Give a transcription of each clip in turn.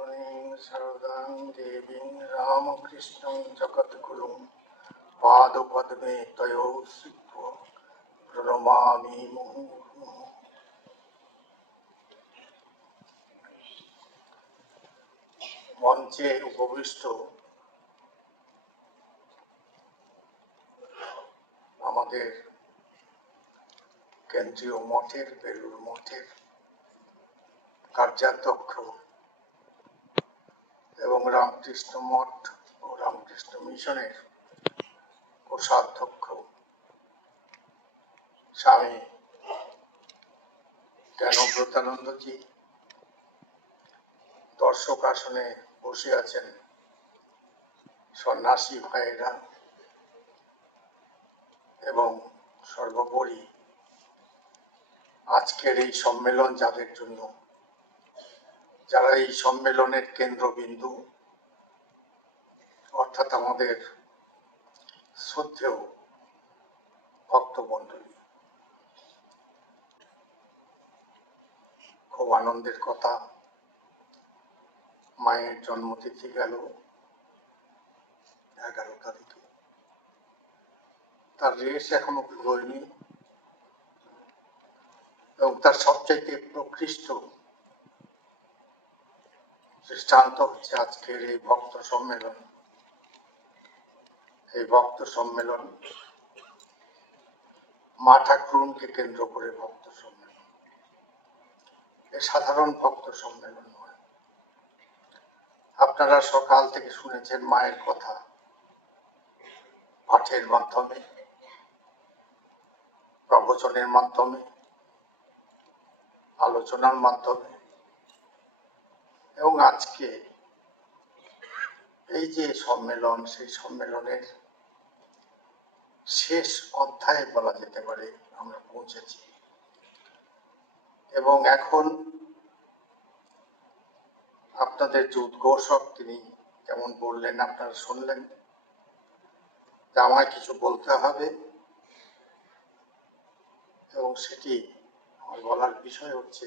জগদজননীং শারদাং দেবীং রামকৃষ্ণং জগদ্গুরুং পাদপদ্মে তয়োঃ শিষ্য প্রণমামি মুহুর্মুহুঃ। মঞ্চে উপবিষ্ট আমাদের কেন্দ্রীয় মঠের, বেলুড় মঠের কার্যাধ্যক্ষ এবং রামকৃষ্ণ মঠ ও রামকৃষ্ণ মিশনের কোষাধ্যক্ষ স্বামী জ্ঞানব্রতানন্দজি, দর্শক আসনে বসে আছেন সন্ন্যাসী ভাইয়েরা, এবং সর্বোপরি আজকের এই সম্মেলন যাদের জন্য, যারা এই সম্মেলনের কেন্দ্রবিন্দু, অর্থাৎ আমাদের শ্রদ্ধেয় ভক্তমণ্ডলী। খুব আনন্দের কথা, মায়ের জন্মতিথি গেল 11 তারিখে, তার রেশ এখনো ফুরোয়নি, এবং তার সবচাইতে প্রকৃষ্ট দৃষ্টান্ত হচ্ছে আজকের এই ভক্ত সম্মেলন। এই ভক্ত সম্মেলন মা ঠাকুরুনকে কেন্দ্র করে ভক্ত সম্মেলন, এ সাধারণ ভক্ত সম্মেলন নয়। আপনারা সকাল থেকে শুনেছেন মায়ের কথা, পাঠের মাধ্যমে, প্রবচনের মাধ্যমে, আলোচনার মাধ্যমে, এবং আজকে এই যে সম্মেলন, সেই সম্মেলনের শেষ অধ্যায়ে বলা যেতে পারে আমরা পৌঁছেছি। এবং এখন আপনাদের যে উদ্ঘোষক, তিনি যেমন বললেন, আপনারা শুনলেন যে আমায় কিছু বলতে হবে, এবং সেটি আমার বলার বিষয় হচ্ছে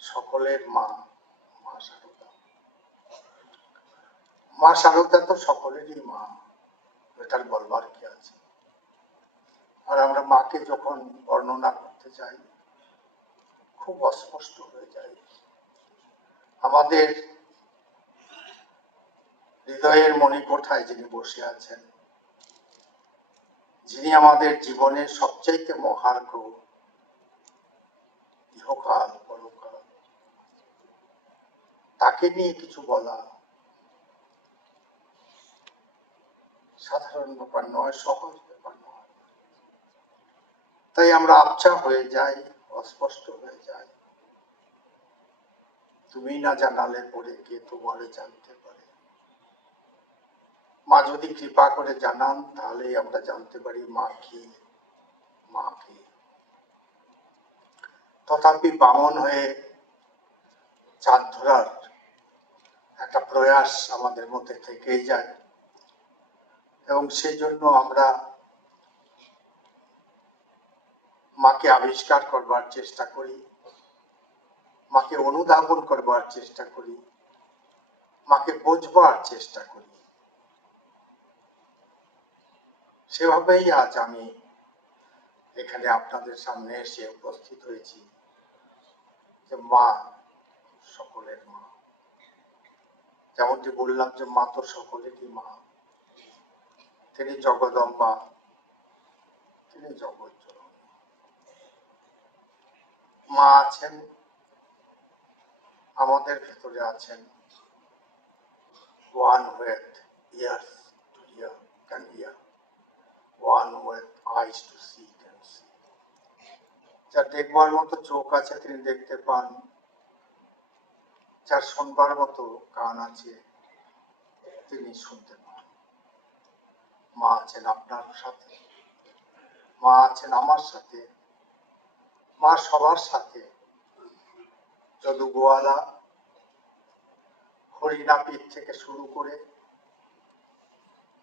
সকলের মা, মা শারদা। মা শারদা তো সকলেরই মা, এটার বলবার কি আছে। আর আমরা মাকে যখন বর্ণনা করতে চাই, খুব অস্পষ্ট হয়ে যায়। আমাদের হৃদয়ের মণিকোঠায় যিনি বসে আছেন, যিনি আমাদের জীবনের সবচাইতে মহার্ঘ, ইহকাল পরকাল, তাকে নিয়ে কিছু বলা সাধারণ ব্যাপার নয়, সহজ ব্যাপার নয়। তাই আমরা আবছা হয়ে যাই, অস্পষ্ট হয়ে যাই। তুমি না জানালে পরে কে তোমারে জানতে পারে। মা যদি কৃপা করে জানান, তাহলে আমরা জানতে পারি মা কি, মা কি। তথাপি বামন হয়ে চাঁদ ধরার একটা প্রয়াস আমাদের মধ্যে থেকেই যায়, এবং সেই জন্য আমরা মাকে আবিষ্কার করবার চেষ্টা করি, মাকে অনুধাবন করবার চেষ্টা করি, মাকে বোঝবার চেষ্টা করি। সেভাবেই আজ আমি এখানে আপনাদের সামনে এসে উপস্থিত হয়েছি, যে মা সকলের মা। যেমনটি বললাম যে মা তো সকলেরই মা, তিনি জগদম্বা, তিনি জগৎ জননী। মা আছেন আমাদের ভেতরে, আছেন one with ears to hear can hear, one with eyes to see can see. যার দেখবার মতো চোখ আছে তিনি দেখতে পান, যার শুনবার মতো কান আছে তিনি শুনতে পান। মা আছেন আপনার সাথে, মা আছেন আমার সাথে, মা সবার সাথে। যদু গোয়ালা, হরিনাপিত থেকে শুরু করে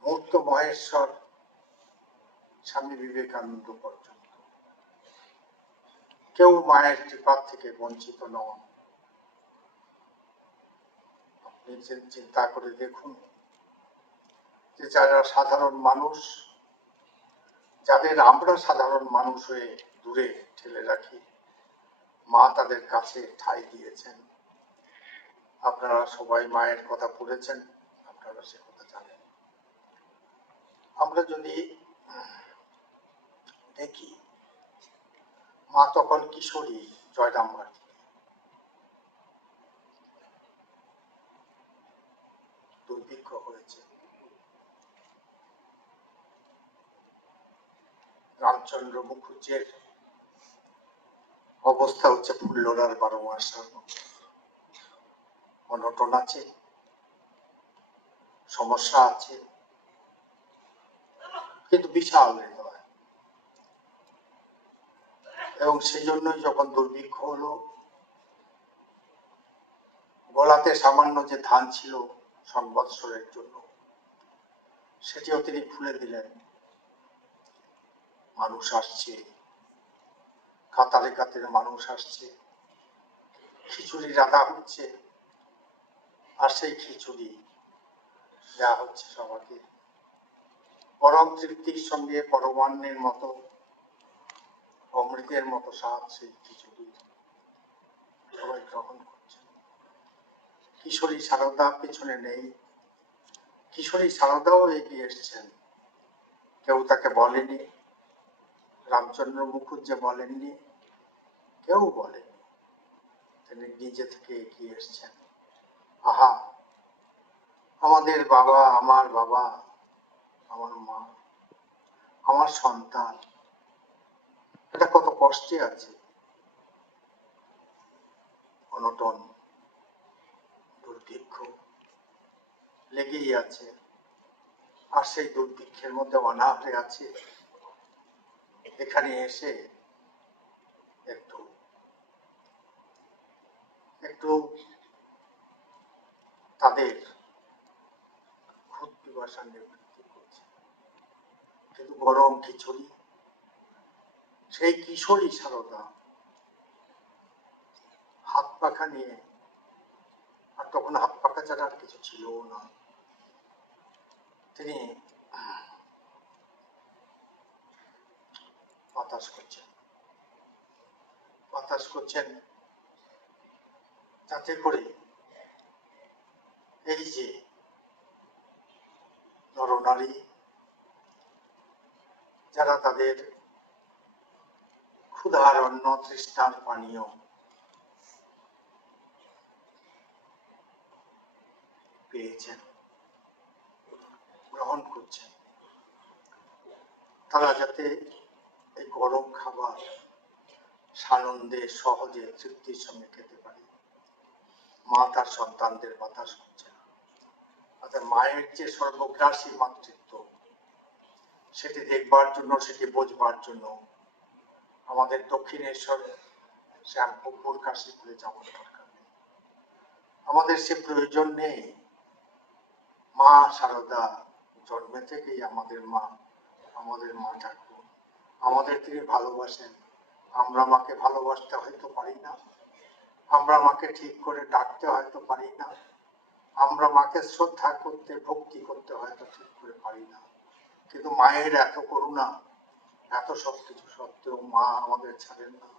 মূর্ত মহেশ্বর, স্বামী বিবেকানন্দ পর্যন্ত কেউ মায়ের কৃপা থেকে বঞ্চিত নন। নিজের চিন্তা করে দেখুন যে যারা সাধারণ মানুষ, যাদের আমরা সাধারণ মানুষ হয়ে দূরে ঠেলে রাখি, মা তাদের কাছে ঠাঁই দিয়েছেন। আপনারা সবাই মায়ের কথা পড়েছেন, আপনারা সে কথা জানেন। আমরা যদি দেখি, মা তখন কিশোরী জয়রামবাটি, দুর্ভিক্ষ হয়েছে। রামচন্দ্র মুখুজ্জের অবস্থা হচ্ছে ফুল্লরার 12 মাস। অনটন আছে, সমস্যা আছে, কিন্তু বিশাল হৃদয়। এবং সেই জন্যই যখন দুর্ভিক্ষ হলো, গলাতে সামান্য যে ধান ছিল সংবৎসরের জন্য, সেটিও তিনি খুলে দিলেন। মানুষ আসছে, কাতারে কাতারে মানুষ আসছে, খিচুড়ি রাধা হচ্ছে, আর সেই খিচুড়ি দেওয়া হচ্ছে সবাইকে। পরম তৃপ্তির সঙ্গে পরমান্নের মতো, অমৃতের মতো স্বাদ সেই খিচুড়ি সবাই গ্রহণ করছে। কিশোরী সারদা পেছনে নেই, কিশোরী সারদাও এগিয়ে এসছেন। কেউ তাকে বলেনি, রামচন্দ্র মুখুজ্জে বলেননি, কেউ বলেনি, তিনি নিজে থেকে এগিয়ে এসছেন। আহা, আমাদের বাবা, আমার বাবা, আমার মা, আমার সন্তান, এটা কত কষ্টে আছে। অনটন, দুর্ভিক্ষ লেগেই আছে, আর সেই দুর্ভিক্ষের মধ্যে অনাহারে আছে। এখানে এসে একটু একটু তাদের খুদ পিপাসা নিবৃত্তি করছে। কিন্তু গরম খিচুড়ি, সেই কিশোরী সারদা হাত পাখা নিয়ে, আর তখন হাত পাখা ছাড়া আর কিছু ছিল না, তিনি বাতাস করছেন, বাতাস করছেন, যাতে করে এই যে নরনারী যারা তাদের ক্ষুধার অন্ন, তৃষ্ণার পানীয় পেয়েছেন, গ্রহণ করছেন, তারা যাতে এই গরম খাবার সানন্দে, সহজে, তৃপ্তির সঙ্গে খেতে পারে। মা তার সন্তানদের বাতাস করছেন। অর্থাৎ মায়ের যে সর্বগ্রাসী মাতৃত্ব, সেটি দেখবার জন্য, সেটি বোঝবার জন্য আমাদের দক্ষিণেশ্বর শ্যামপুকুর কাশীপুরে যাওয়ার দরকার নেই, আমাদের সে প্রয়োজন নেই। মা সারদা জন্মে থেকেই আমাদের মা, আমাদের মা ঠাকুর, আমাদের তিনি ভালোবাসেন। আমরা মাকে ভালোবাসতে হয়তো পারি না, আমরা মাকে ঠিক করে ডাকতে হয়তো পারি না, আমরা মাকে শ্রদ্ধা করতে, ভক্তি করতে হয়তো ঠিক করে পারি না, কিন্তু মায়ের এত করুণা, এত সবকিছু সত্ত্বেও মা আমাদের ছাড়েন না।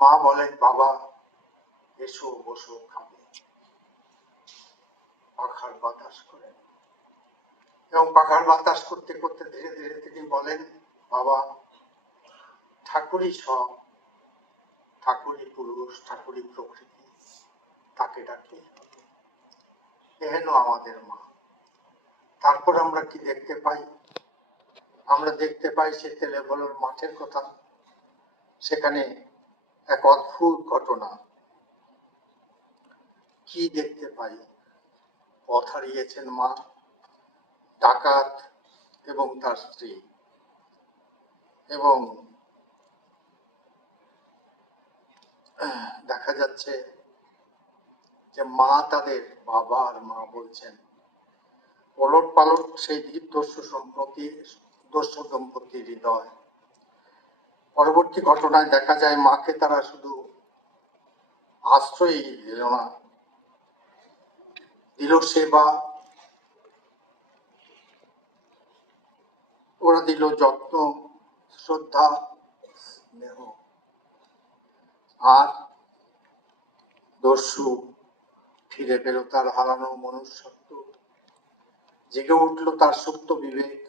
মা বলেন, বাবা এসো, বসো, খাবে, পাখার বাতাস করেন। এবং পাখার বাতাস করতে করতে ধীরে ধীরে তিনি বলেন, বাবা ঠাকুরই সব, ঠাকুরই পুরুষ, ঠাকুরই প্রকৃতি, তাকে ডাকতেই হবে। এহেন আমাদের মা। তারপর আমরা কি দেখতে পাই? আমরা দেখতে পাই সে তেলেবলর মাঠের কথা। সেখানে এক অদ্ভুত ঘটনা। কি দেখতে পাই? পথ হারিয়েছেন মা, ডাকাত এবং তার স্ত্রী, এবং দেখা যাচ্ছে যে মা তাদের বাবা আর মা বলছেন। ওলট পালট সেই দস্যু দম্পতির হৃদয়। পরবর্তী ঘটনায় দেখা যায় মাকে তারা শুধু আশ্রয় দিল না, দিল সেবা, ওরা দিল যত্ন, শ্রদ্ধা, স্নেহ। আর দস্যু ফিরে পেল তার হারানো মনুষ্যত্ব, জেগে উঠল তার সুপ্ত বিবেক।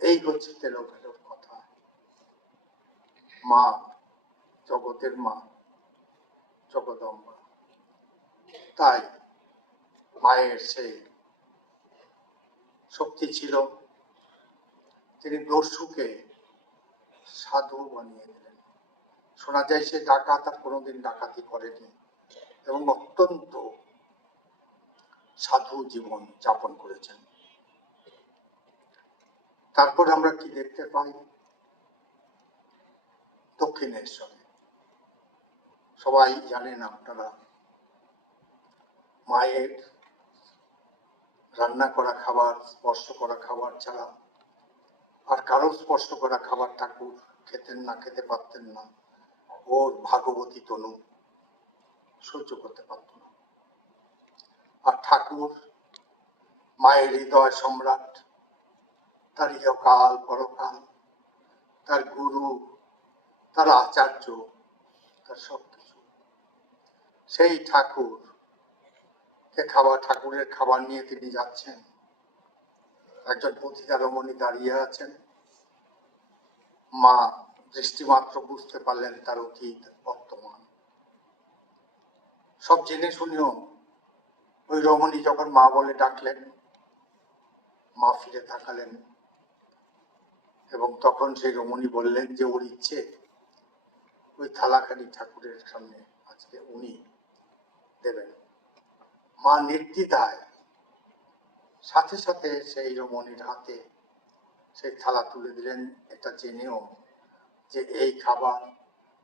এই হচ্ছে তেলঘেলোর কথা। মা, জগতের মা, জগদম্বা। তাই মায়ের সেই শক্তি ছিল, তিনি দস্যুকে সাধু বানিয়ে দিলেন। শোনা যায় সে ডাকাত আর কোনোদিন ডাকাতি করেনি এবং অত্যন্ত সাধু জীবন যাপন করেছেন। তারপর আমরা কি দেখতে পাই? দক্ষিণেশ্বরে সবাই জানেন আপনারা, মায়ের রান্না করা খাবার, স্পর্শ করা খাবার ছাড়া আর কারো স্পর্শ করা খাবার ঠাকুর খেতেন না, খেতে পারতেন না। ওর ভাগবতী তনু সহ্য করতে পারত না। আর ঠাকুর মায়ের হৃদয় সম্রাট, তার ইহকাল পরকাল, তার গুরু, তার আচার্য, তার সবকিছু। সেই ঠাকুর ঠাকুরের খাবার নিয়ে তিনি যাচ্ছেন। একজন পতিতা রমণী দাঁড়িয়ে আছেন। মা দৃষ্টিমাত্র বুঝতে পারলেন তার অতীত বর্তমান সব জেনে শুনেও ওই রমণী যখন মা বলে ডাকলেন, মা ফিরে তাকালেন এবং তখন সেই রমণী বললেন যে ওর ইচ্ছে ওই থালাখানি ঠাকুরের সামনে আজকে উনি দেবেন। মা নির্দ্বিধায় সাথে সাথে সেই রমণীর হাতে সেই থালা তুলে দিলেন, এটা জেনেও যে এই খাবার,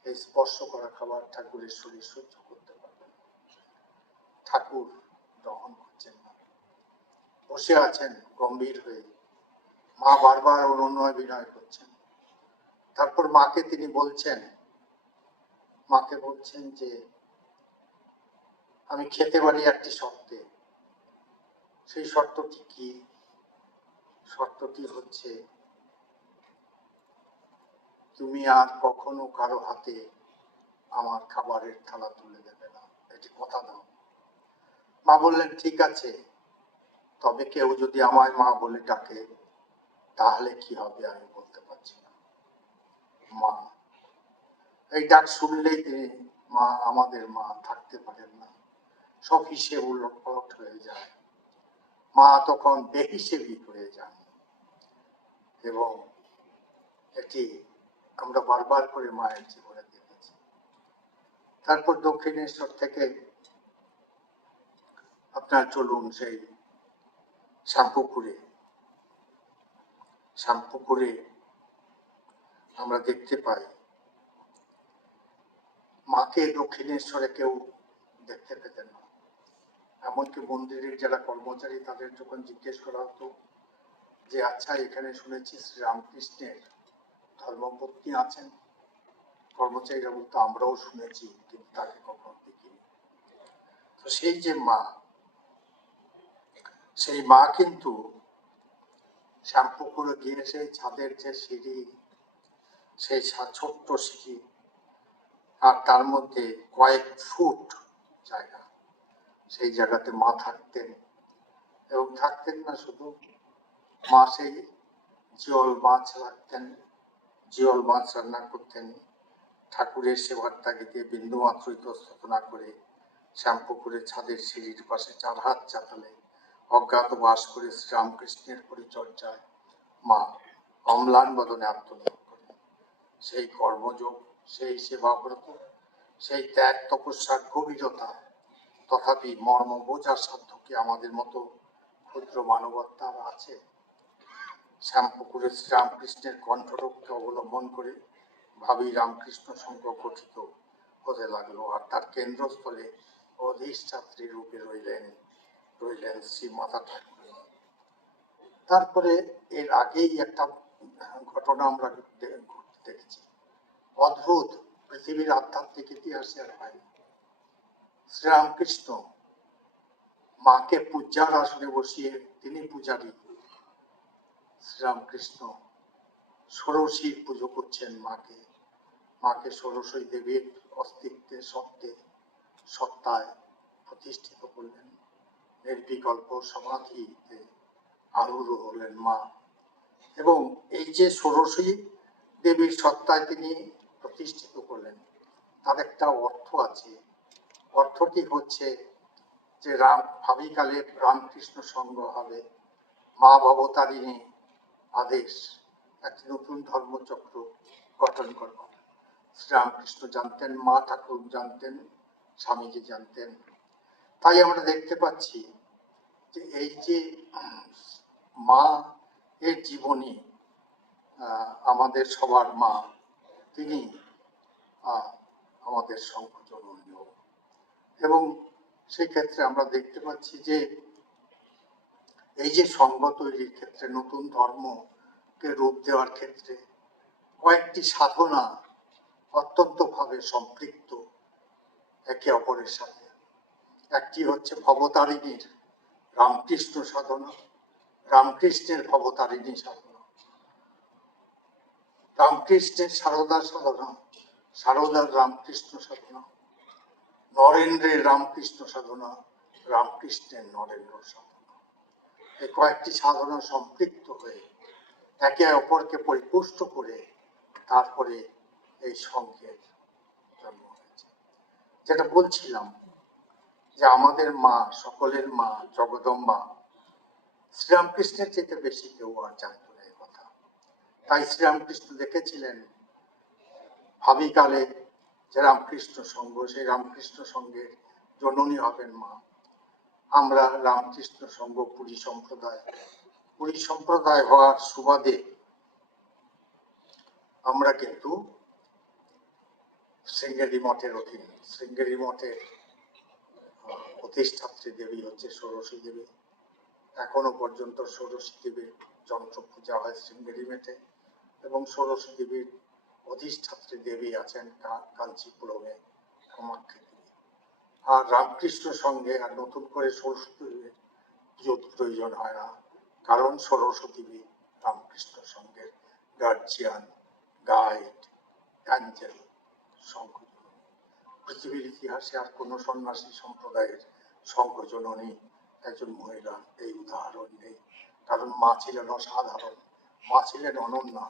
এই স্পর্শ করা খাবার ঠাকুরের শরীর সহ্য করতে পারবে না। ঠাকুর গ্রহণ করছেন না, বসে আছেন গম্ভীর হয়ে। মা বারবার অনুনয় বিনয় করছেন। তারপর মাকে তিনি বলছেন, মাকে বলছেন যে আমি খেতে পারি একটি শর্তে। সেই শর্তটি কি? শর্তটি হচ্ছে তুমি আর কখনো কারো হাতে আমার খাবারের থালা তুলে দেবে না, এটি কথা দাও। মা বললেন ঠিক আছে, তবে কেউ যদি আমায় মা বলে ডাকে তাহলে কি হবে আমি বলতে পারছি না। মা, এই ডাক শুনলেই তিনি মা, আমাদের মা থাকতে পারেন না, সব হিসেব উলটপালট হয়ে যায়। মা তখন বেহিসেবি হয়ে যান এবং এটি আমরা বারবার করে মায়ের জীবনে দেখেছি। তারপর দক্ষিণেশ্বর থেকে আপনার চলুন সেই শ্যামপুকুরে আমরা দেখতে পাই মাকে দক্ষিণেশ্বরে কেউ দেখতে পেতেন না। এমনকি মন্দিরের যারা কর্মচারী তাদের যখন জিজ্ঞেস করা হতো যে আচ্ছা এখানে শুনেছি শ্রীরামকৃষ্ণের ধর্মপত্নী আছেন, কর্মচারীরা বলতো আমরাও শুনেছি কিন্তু তাকে কখনো দেখিনি। তো সেই যে মা, সেই মা কিন্তু শ্যামপুকুরে গিয়ে সেই ছাদের যে সিঁড়ি, সেই ছোট্ট সিঁড়ি আর তার মধ্যে কয়েক ফুট জায়গা, সেই জায়গাতে মা থাকতেন। এবং থাকতেন না শুধু, মা সেই জিওল মাছ রাখতেন, জিওল মাছ রান্না করতেন। ঠাকুরের সেবার তাগিদে বিন্দুমাত্র ইতস্তত না করে শ্যামপুকুরের ছাদের সিঁড়ির পাশে 4 হাত চাতালে অজ্ঞাতবাস করে শ্রীরামকৃষ্ণের পরিচর্যায় মা অম্লান বদনে আত্মনিয়োগ করেন। সেই কর্মযোগ, সেই সেবাব্রত, সেই ত্যাগ তপস্যার গভীরতা, তথাপি মর্ম বোঝার সাধ্য কি আমাদের মতো ক্ষুদ্র মানবতার আছে? শ্যামপুকুরে শ্রীরামকৃষ্ণের কণ্ঠরক্ষে অবলম্বন করে ভাবি রামকৃষ্ণ সংঘ গঠিত হতে লাগলো। আর তার কেন্দ্রস্থলে অধিষ্ঠাত্রী রূপে রইলেন শ্রী মাতা ঠাকুর। তারপরে এর আগেই একটা ঘটনা আমরা দেখেছি, অদ্ভুত, পৃথিবীর আধ্যাত্মিক ইতিহাসে আর হয়নি। শ্রীরামকৃষ্ণ মাকে পূজার আসনে বসিয়ে তিনি পূজারী, শ্রীরামকৃষ্ণ ষোড়শীর পুজো করছেন মাকে। মাকে ষোড়শী দেবীর অস্তিত্বে সত্ত্বে সত্তায় প্রতিষ্ঠিত করলেন। নির্বিকল্প সমাধিতে আরূঢ় হলেন মা। এবং এই যে ষোড়শী দেবীর সত্তায় তিনি প্রতিষ্ঠিত করলেন, তার একটা অর্থ আছে। অর্থটি হচ্ছে যে ভাবিকালে রামকৃষ্ণ সঙ্গ হবে, মা ভবতারিণী আদেশ একটি নতুন ধর্মচক্র গঠন করব। শ্রীরামকৃষ্ণ জানতেন, মা ঠাকুর জানতেন, স্বামীজি জানতেন। তাই আমরা দেখতে পাচ্ছি যে এই যে মা এর জীবনী, আমাদের সবার মা, তিনি আমাদের সংকোচনীয়। এবং সেই ক্ষেত্রে আমরা দেখতে পাচ্ছি যে এই যে সঙ্গ তৈরির ক্ষেত্রে, নতুন ধর্মকে রূপ দেওয়ার ক্ষেত্রে কয়েকটি সাধনা অত্যন্ত ভাবে সম্পৃক্ত একে অপরের সাথে। একটি হচ্ছে ভবতারিণীর রামকৃষ্ণ সাধনা, রামকৃষ্ণের ভবতারিণী সাধনা, রামকৃষ্ণের সারদার সাধনা, সারদার রামকৃষ্ণ সাধনা, নরেন্দ্রের রামকৃষ্ণ সাধনা, রামকৃষ্ণের নরেন্দ্র সাধনা। এই কয়েকটি সাধনা সম্পৃক্ত হয়ে একে অপরকে পরিপুষ্ট করে তারপরে এই সংঘের জন্ম হয়েছে। যেটা বলছিলাম যে আমাদের মা, সকলের মা জগদম্বা, শ্রীরামকৃষ্ণের চেয়ে বেশি কেউ আর জানত না এই কথা। তাই শ্রীরামকৃষ্ণ দেখেছিলেন ভাবিকালে যে রামকৃষ্ণ সঙ্ঘ, সেই রামকৃষ্ণ সঙ্ঘের জননী হবেন মা। আমরা রামকৃষ্ণ সঙ্ঘ পুরী সম্প্রদায় হওয়ার সুবাদে আমরা কিন্তু শৃঙ্গেরি মঠের অধীন। শৃঙ্গেরি মঠের প্রতিষ্ঠাত্রী দেবী হচ্ছে ষোড়শী দেবী। এখনো পর্যন্ত ষোড়শী দেবীর যন্ত্র পূজা হয় শৃঙ্গেরি মঠে, এবং ষোড়শী দেবীর অধিষ্ঠাত্রী দেবী আছেন কাঞ্চিপুরমে কামাখ্যা দেবী। আর রামকৃষ্ণ সঙ্গে আর নতুন করে ষোড়শী দেবীর প্রয়োজন হয় না, কারণ ষোড়শী দেবী রামকৃষ্ণ সঙ্গের গার্জিয়ান, গাইড, অ্যাঞ্জেল, সংঘজননী। পৃথিবীর ইতিহাসে আর কোন সন্ন্যাসী সম্প্রদায়ের সংঘজননী একজন মহিলা এই উদাহরণ নেই। কারণ মা ছিলেন অসাধারণ, মা ছিলেন অনন্যা।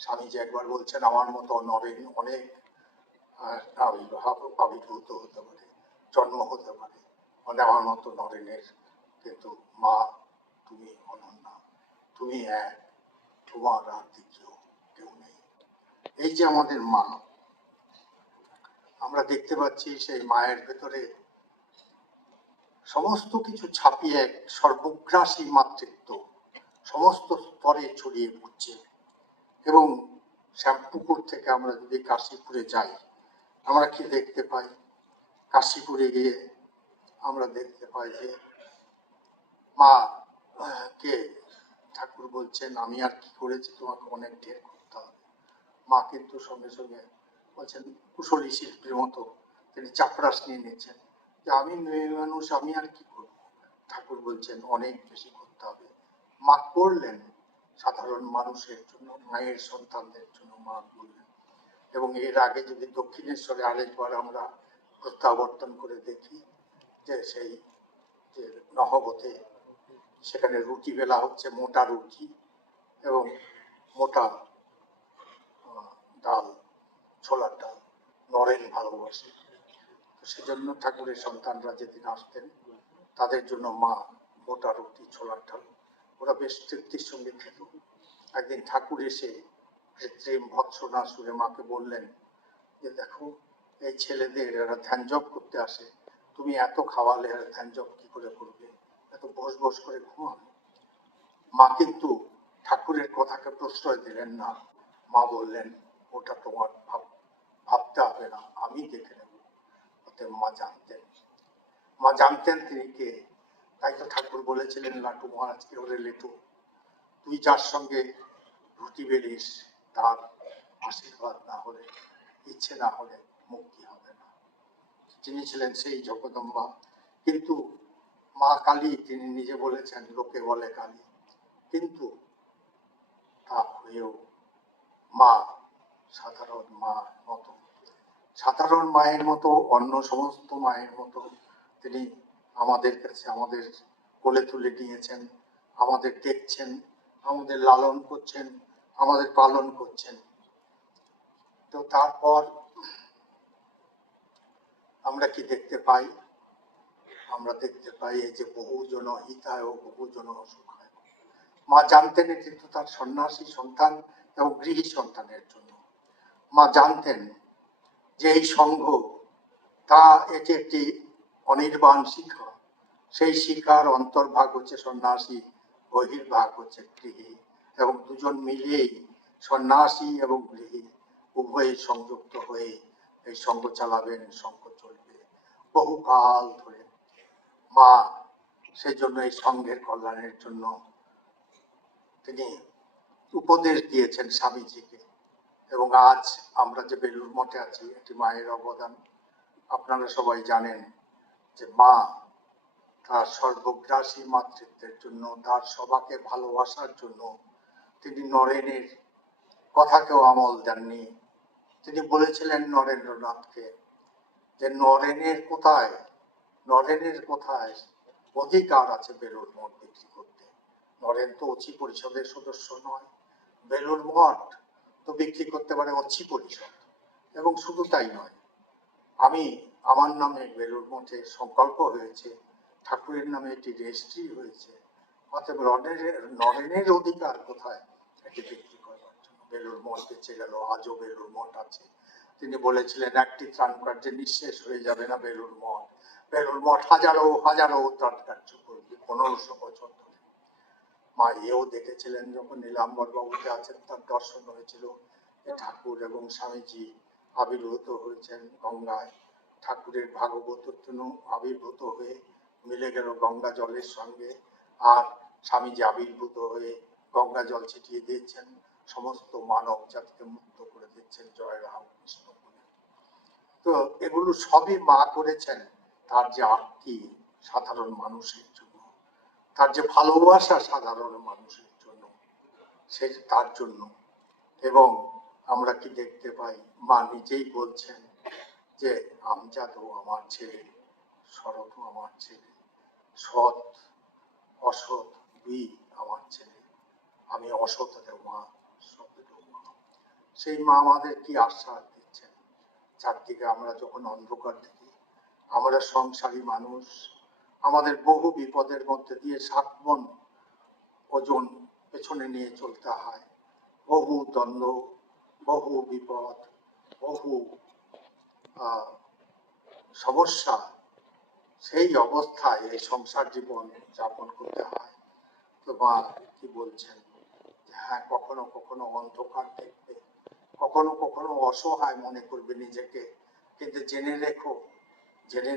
স্বামীজি একবার বলছেন, আমার মতো নরেন অনেক আবির্ভূত হতে পারে, জন্ম হতে পারে, মানে আমার মতো নরেনের, কিন্তু মা তুমি অনন্যা, তুমি এক, তোমার আর দ্বিতীয় কেউ নেই। এই যে আমাদের মা, আমরা দেখতে পাচ্ছি সেই মায়ের ভেতরে সমস্ত কিছু ছাপিয়ে এক সর্বগ্রাসী মাতৃত্ব সমস্ত স্তরে ছড়িয়ে পড়ছে। এবং শ্যামপুকুর থেকে আমরা যদি কাশীপুরে যাই, আমরা কি দেখতে পাই? কাশীপুরে গিয়ে আমরা দেখতে পাই যে মা কে ঠাকুর বলছেন, আমি আর কি করেছি, তোমাকে অনেক ঢের করতে হবে। মা কিন্তু সঙ্গে সঙ্গে বলছেন, কুশলী শিল্পীর মতো তিনি চাপরাস নিয়ে নিচ্ছেন যে আমি মেয়ে মানুষ, আমি আর কি করব। ঠাকুর বলছেন অনেক বেশি করতে হবে। মা করলেন সাধারণ মানুষের জন্য, মায়ের সন্তানদের জন্য মা করলেন। এবং এর আগে যদি দক্ষিণেশ্বরে আরেকবার আমরা প্রত্যাবর্তন করে দেখি, যে সেই যে নহবতে সেখানে রুটি বেলা হচ্ছে, মোটা রুটি এবং মোটা ডাল, ছোলার ডাল। নরেন ভালোবাসে, সেজন্য ঠাকুরের সন্তানরা যেদিন আসতেন তাদের জন্য মা মোটা রুটি, ছোলার ডাল ওরা বেশ তৃপ্তির সঙ্গে খেত। একদিন ঠাকুর এসে কৃত্রিম ভৎসনা সুরে মাকে বললেন যে দেখো, এই ছেলেদের এরা ধ্যান জপ করতে আসে, তুমি এত খাওয়ালে আর ধ্যান জপ কি করে করবে, এত বস বস করে ঘুমাবে। মা কিন্তু ঠাকুরের কথাকে প্রশ্রয় দিলেন না। মা বললেন, ওটা তোমার ভাবতে হবে না, আমি দেখে নেব। অতএব মা জানতেন তিনি কে। তাই তো ঠাকুর বলেছিলেন, লাটু মহারাজকে, ওরে লেটু, তুই যার সঙ্গে রুটি বেলিস তার আশীর্বাদ না হলে, ইচ্ছে না হলে মুক্তি হবে না। তিনি ছিলেন সেই জগদম্বা। কিন্তু মা কালী, তিনি নিজে বলেছেন লোকে বলে কালী, কিন্তু তা হয়েও মা সাধারণ মার মতো, সাধারণ মায়ের মতো, অন্য সমস্ত মায়ের মতো তিনি আমাদের কাছে, আমাদের কোলে তুলে নিয়েছেন, আমাদের দেখছেন, আমাদের লালন করছেন, আমাদের পালন করছেন। তো তারপর আমরা কি দেখতে পাই? আমরা দেখতে পাই এই যে বহুজন হিতায় ও বহুজন অসুখায়। মা জানতেন কিন্তু তার সন্ন্যাসী সন্তান এবং গৃহী সন্তানের জন্য। মা জানতেন যে এই সংঘ তা এটি একটি অনির্বাণ শিখা, সেই শিখার অন্তর্ভাগ হচ্ছে সন্ন্যাসী, বহির্ভাগ হচ্ছে গৃহী, এবং দুজন মিলিয়েই সন্ন্যাসী এবং গৃহী উভয়ে সংযুক্ত হয়ে এই সংঘ চালাবেন, সংঘ চলবে বহুকাল ধরে। মা সেই জন্য এই সংঘের কল্যাণের জন্য তিনি উপদেশ দিয়েছেন স্বামীজিকে। এবং আজ আমরা যে বেলুড় মঠে আছি, এটি মায়ের অবদান। আপনারা সবাই জানেন যে মা তার সর্বগ্রাসী মাতৃত্বের জন্য, তার সবাকে ভালোবাসার জন্য তিনি নরেনের কথাকেও আমল দেননি। তিনি বলেছিলেন নরেন্দ্রনাথকে যে নরেনের কোথায় অধিকার আছে বেলুড় মঠ বিক্রি করতে? নরেন তো অচি পরিষদের সদস্য নয়, বেলুড় মঠ তো বিক্রি করতে পারে অচি পরিষদ। এবং শুধু তাই নয়, আমার নামে বেলুড় মঠে সংকল্প হয়েছে, ঠাকুরের নামে এটি রেজিস্ট্রি হয়েছে, অতএব নরেনের অধিকার কোথায় এটি বিক্রি করবার জন্য? বেলুড় মঠ বেঁচে গেল, আজও বেলুড় মঠ আছে। তিনি বলেছিলেন একটি ত্রাণ কার্যে নিঃশেষ হয়ে যাবে না বেলুড় মঠ। বেলুড় মঠ হাজারো হাজারো ত্রাণ কার্য করবে 1500 বছর ধরে। মা এও দেখেছিলেন, যখন নীলাম্বর বাবুতে আছেন তার দর্শন হয়েছিল, ঠাকুর এবং স্বামীজি আবির্ভূত হয়েছেন গঙ্গায়। ঠাকুরের ভাগবত আবির্ভূত হয়ে মিলে গেল গঙ্গা জলের সঙ্গে, আর স্বামীজি আবির্ভূত হয়ে গঙ্গা জল ছিটিয়ে দিয়েছেন, সমস্ত মানব জাতিকে মুক্ত করে দিচ্ছেন, জয় রামকৃষ্ণ বলে। তো এগুলো সবই মা করেছেন তার যে আরতি সাধারণ মানুষের জন্য, তার যে ভালোবাসা সাধারণ মানুষের জন্য, সে তার জন্য। এবং আমরা কি দেখতে পাই? মা নিজেই বলছেন যে আমজাদও আমার ছেলে, শরৎও আমার ছেলে, সৎ অসৎ দুই আমার ছেলে, আমি অসৎ মা, সৎ মা। সেই মা আমাদের কি আশ্বাস দিচ্ছেন? চারদিকে আমরা যখন অন্ধকার দেখি, আমরা সংসারী মানুষ, আমাদের বহু বিপদের মধ্যে দিয়ে 7 মণ ওজন পেছনে নিয়ে চলতে হয়, বহু দ্বন্দ্ব, বহু বিপদ, বহু সমস্যা, সেই অবস্থায় এই সংসার জীবন যাপন করতে হয়। তো মা কি বলছেন? হ্যাঁ, কখনো কখনো অন্ধকার দেখবে, কখনো কখনো অসহায় মনে করবে নিজেকে, কিন্তু জেনে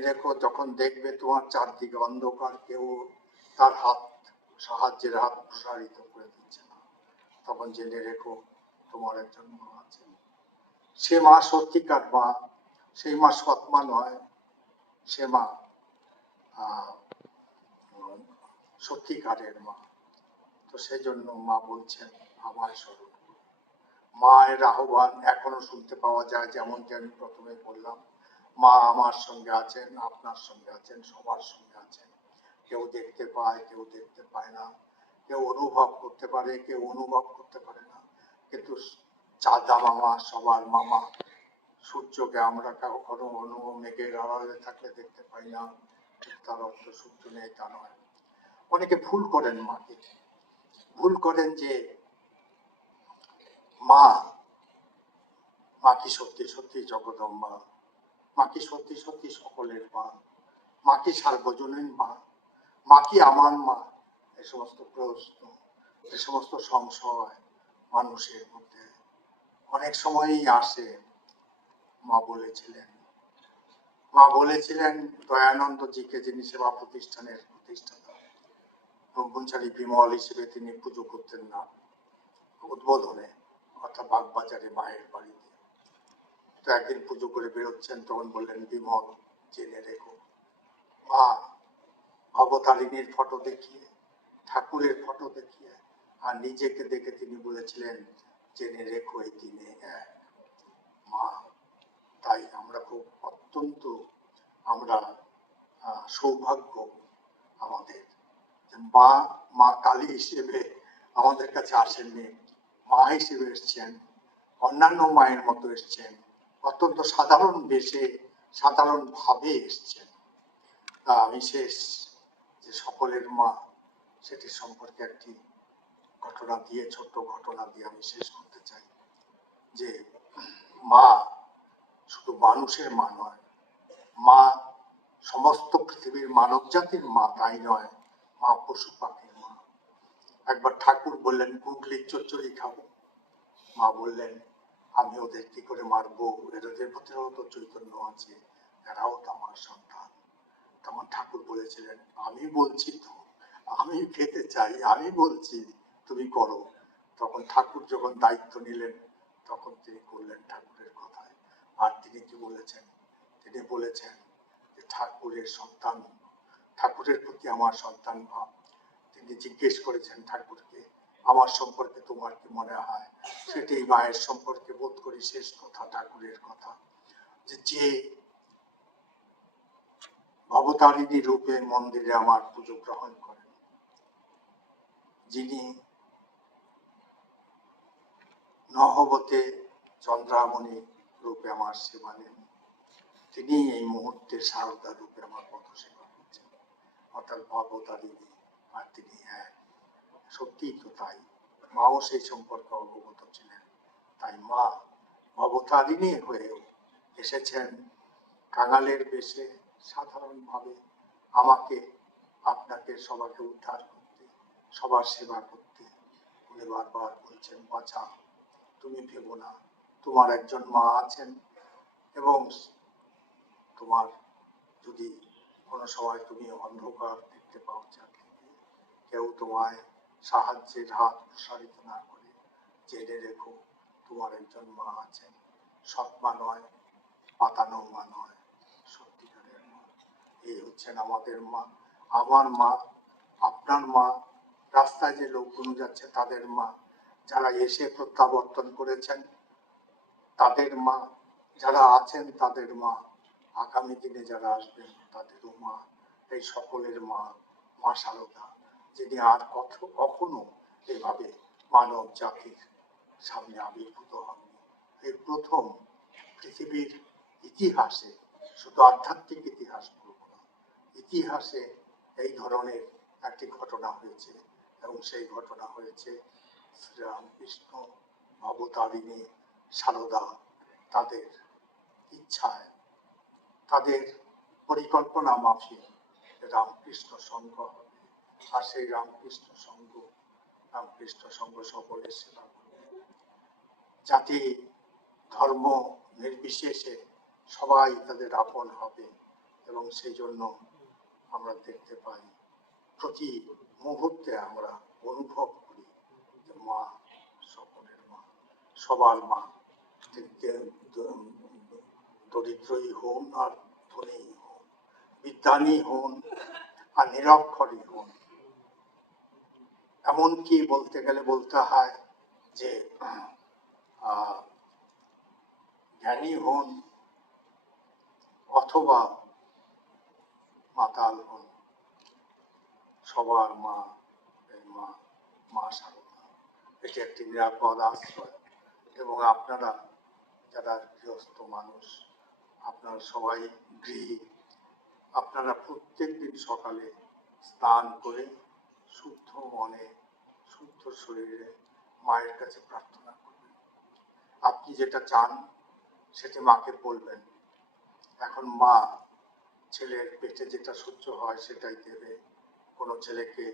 রেখো যখন দেখবে তোমার চারদিকে অন্ধকার, কেউ তার সাহায্যের হাত প্রসারিত করে দিচ্ছে না, তখন জেনে রেখো তোমার একজন মা আছেন। সে মা সত্যিকার মা, সেই মা সৎমা নয়, সে মা সত্যিকারের মা। তো সেই জন্য মা বলছেন আমায় স্মরণ করুন। মায়ের আহ্বান এখনো শুনতে পাওয়া যায়, যেমনটি আমি প্রথমে বললাম, মা আমার সঙ্গে আছেন, আপনার সঙ্গে আছেন, সবার সঙ্গে আছেন। কেউ দেখতে পায়, কেউ দেখতে পায় না, কেউ অনুভব করতে পারে, কেউ অনুভব করতে পারে না, কিন্তু চাঁদা মামা সবার মামা। সূর্যকে আমরা কখনো মেঘের আড়ালে থাকলে দেখতে পাই না, তার অর্থ সূর্য নেই তা নয়। অনেকে ভুল করেন মাকে, ভুল করেন যে মা কি সত্যি সত্যি জগদম্বা, মা কি সত্যি সত্যি সকলের মা, মা কি সার্বজনীন মা কি আমার মা? এই সমস্ত প্রশ্ন, এই সমস্ত সংশয় মানুষের মধ্যে অনেক সময়ই আসে। মা বলেছিলেন দয়ানন্দজিকে, যিনি সেবা প্রতিষ্ঠানের প্রতিষ্ঠাতা, ব্রহ্মচারী বিমল হিসেবে তিনি পুজো করতেন না উদ্বোধনে, অর্থাৎ বাগবাজারে মায়ের বাড়িতে। তো একদিন পুজো করে বেরোচ্ছেন, তখন বললেন বিমল জেনে রেখো, মা ভবতারিণীর ফটো দেখিয়ে, ঠাকুরের ফটো দেখিয়ে, আর নিজেকে দেখে তিনি বলেছিলেন, জেনে রেখো এই দিনে এক মা। তাই আমরা খুব অত্যন্ত আমরা সৌভাগ্য আমাদের, মা মা কালী হিসেবে আমাদের কাছে আসেননি, মা হিসেবে এসছেন, অন্যান্য মায়ের মতো এসছেন, অত্যন্ত সাধারণ বেশে সাধারণ ভাবে এসছেন। বিশেষ যে সকলের মা, সেটি সম্পর্কে একটি ঘটনা দিয়ে, ছোট্ট ঘটনা দিয়ে আমি শেষ করতে চাই। যে মা শুধু মানুষের মা নয়, মা সমস্ত পৃথিবীর মানব জাতির মা, তাই নয়, মা পশু পাখির মা। একবার ঠাকুর বললেন, গুগলির চচ্চড়ি খাবো। মা বললেন, আমি ওদের কি করে মারবো, এদের ভিতরেও তো চৈতন্য আছে, এরাও তো আমার সন্তান। তখন ঠাকুর বলেছিলেন, আমি বলছি তো, আমি খেতে চাই, আমি বলছি, তুমি করো। তখন ঠাকুর যখন দায়িত্ব নিলেন, তখন তিনি করলেন ঠাকুরের কথায়। আর তিনি কি বলেছেন? তিনি বলেছেন যে ঠাকুরের সন্তান, ঠাকুরের প্রতি আমার সন্তান ভাব। তিনি জিজ্ঞেস করেছেন ঠাকুরকে, আমার সম্পর্কে তোমার কি মনে হয়? সেটি মায়ের সম্পর্কে বোধ করি শেষ কথা, ঠাকুরের কথা, যে ভবতারিণী রূপে মন্দিরে আমার পুজো গ্রহণ করেন, যিনি নহবতে চন্দ্রামণি রূপে আমার সেবা নেন, তিনি এই মুহূর্তে সারদা রূপে আমার পথ সেবা করছেন, অর্থাৎ ভবতারিণী আর তিনি এক। সত্যিই তো তাই, মাও সেই সম্পর্কে অবগত ছিলেন। তাই মা ভবতারিণী হয়েও এসেছেন কাঙালের বেশে, সাধারণভাবে আমাকে, আপনাকে, সবাইকে উদ্ধার করতে, সবার সেবা করতে। উনি বারবার বলছেন, বাছা, তুমি ভেবো না, তোমার একজন মা আছেন, এবং তোমার যদি কোনো সময় তুমি অন্ধকার দেখতে পাও, চারদিকে কেউ তোমায় সাহায্যের হাত প্রসারিত না করে, জেনে রেখো তোমার একজন মা আছেন, সৎ মা নয়, পাতানো মা নয়, সত্যিকারের মা। এই হচ্ছেন আমাদের মা, আমার মা, আপনার মা, রাস্তায় যে লোকগুলো যাচ্ছে তাদের মা, যারা এসে প্রত্যাবর্তন করেছেন তাদের মা, যারা আছেন তাদের মা, আগামী দিনে যারা আসবেন তাদেরও মা। এই সকলের মা, মা সারদা, যিনি আর কখনো এভাবে মানব জাতির সামনে আবির্ভূত হননি। এই প্রথম পৃথিবীর ইতিহাসে, শুধু আধ্যাত্মিক ইতিহাস বলবো না, ইতিহাসে এই ধরনের একটি ঘটনা হয়েছে, এবং সেই ঘটনা হয়েছে শ্রীরামকৃষ্ণ, ভবতারিণী, সারদা, তাদের ইচ্ছায়, তাদের পরিকল্পনা মাফিক রামকৃষ্ণ সংঘ হবে। আর সেই রামকৃষ্ণ সংঘ সকলের সেবা করবে, জাতি ধর্ম নির্বিশেষে সবাই তাদের আপন হবে। এবং সেই জন্য আমরা দেখতে পাই, প্রতি মুহূর্তে আমরা অনুভব করি যে মা সকলের মা, সবার মা, দরিদ্রই হন আর ধনী হন, বিদ্বানী হন আর নিরক্ষরই হন। এমনকি বলতে গেলে বলতে হয় যে জ্ঞানী হন অথবা মাতাল হন, সবার মা এই মা, মা সারদা। এটি একটি নিরাপদ আশ্রয়। এবং আপনারা যারা গৃহস্থ মানুষ, আপনারা সবাই গৃহী, আপনারা প্রত্যেক দিন সকালে স্নান করে শুদ্ধ মনে, শুদ্ধ শরীরে মায়ের কাছে প্রার্থনা করবেন। আপনি যেটা চান সেটি মাকে বলবেন। এখন মা ছেলের পেটে যেটা সহ্য হয় সেটাই দেবে। কোনো ছেলেকে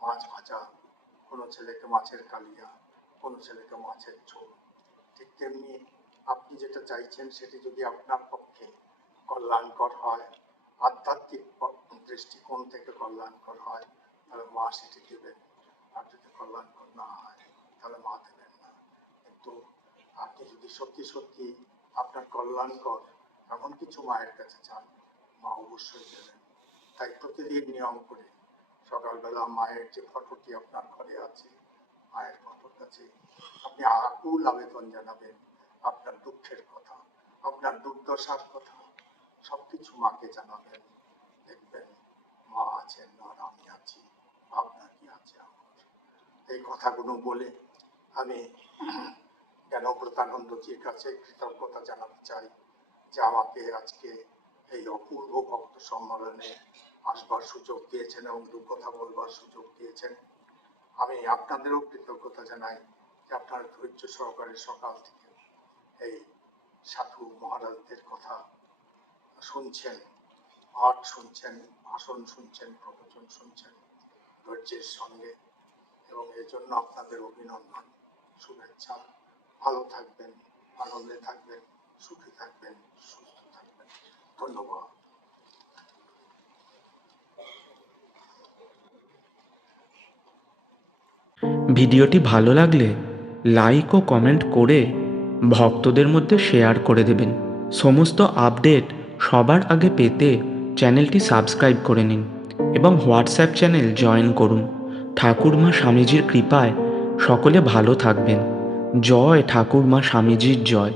মাছ ভাজা, কোনো ছেলেকে মাছের কালিয়া, কোনো ছেলেকে মাছের ঝোল। ঠিক তেমনি আপনি যেটা চাইছেন সেটি যদি আপনার পক্ষে কল্যাণকর হয়, আধ্যাত্মিক দৃষ্টিকোণ থেকে কল্যাণকর হয়, তাহলে মা সেটি দেবেন। আর যদি কল্যাণকর না হয় তাহলে মা দেবেন না। কিন্তু আপনি যদি সত্যি সত্যি আপনার কল্যাণকর এমন কিছু মায়ের কাছে চান, মা অবশ্যই দেবেন। তাই প্রতিদিন নিয়ম করে সকালবেলা মায়ের যে ফটোটি আপনার ঘরে আছে, মায়ের ফটোর কাছে আপনি আকুল আবেদন জানাবেন, আপনার দুঃখের কথা, আপনার দুর্দশার কথা সবকিছু মাকে জানাবেন। দেখবেন মা আছেন আর আমি আছি, ভাবনা কি আছে আমার। এই কথাগুলো বলে আমি জ্ঞানব্রতানন্দজির কাছে কৃতজ্ঞতা জানাতে চাই যে আমাকে আজকে এই অপূর্ব ভক্ত সম্মেলনে আসবার সুযোগ দিয়েছেন এবং দু কথা বলবার সুযোগ দিয়েছেন। আমি আপনাদেরও কৃতজ্ঞতা জানাই যে আপনারা ধৈর্য সহকারে সকাল থেকে এই সাধু মহারাজদের কথা শুনছেন, পাঠ শুনছেন, ভাষণ শুনছেন, প্রবচন শুনছেন ধৈর্যের সঙ্গে, এবং এর জন্য আপনাদের অভিনন্দন, শুভেচ্ছা। ভালো থাকবেন, আনন্দে থাকবেন, সুখী থাকবেন, সুস্থ থাকবেন। ধন্যবাদ। ভিডিওটি ভালো লাগলে লাইক ও কমেন্ট করে ভক্তদের মধ্যে শেয়ার করে দেবেন। সমস্ত আপডেট সবার আগে পেতে চ্যানেলটি সাবস্ক্রাইব করে নিন এবং হোয়াটসঅ্যাপ চ্যানেল জয়েন করুন। ঠাকুরমা স্বামীজির কৃপায় সকলে ভালো থাকবেন। জয় ঠাকুরমা স্বামীজির জয়।